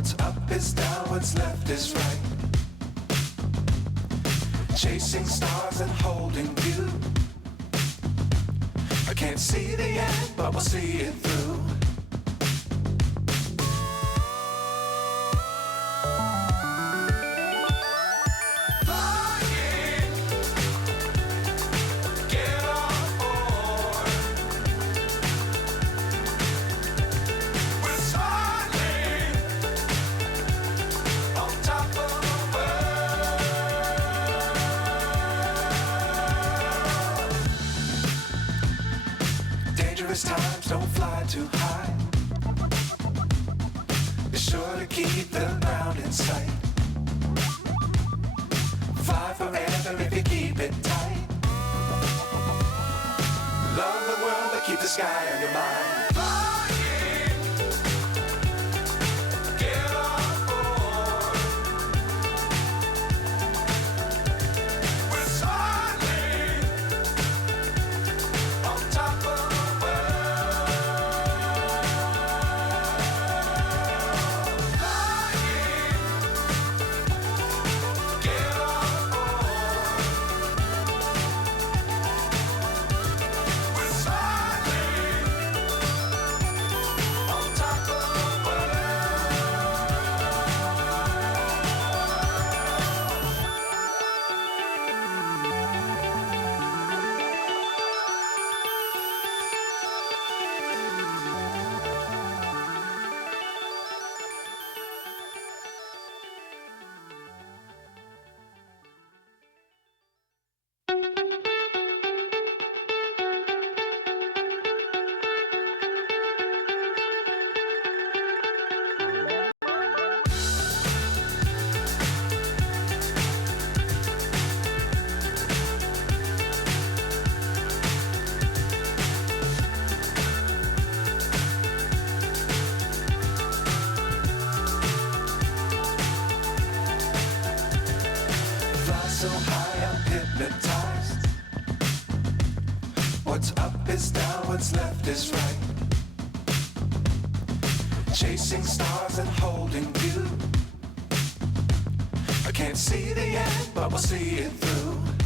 What's up is down, what's left is right. Chasing stars and holding you. I can't see the end, but we'll see it through. Times don't fly too high. Be sure to keep the ground in sight. Fly forever if you keep it tight. Love the world but keep the sky on your mind. So high I'm hypnotized. What's up is down, what's left is right. Chasing stars and holding you. I can't see the end, but we'll see it through.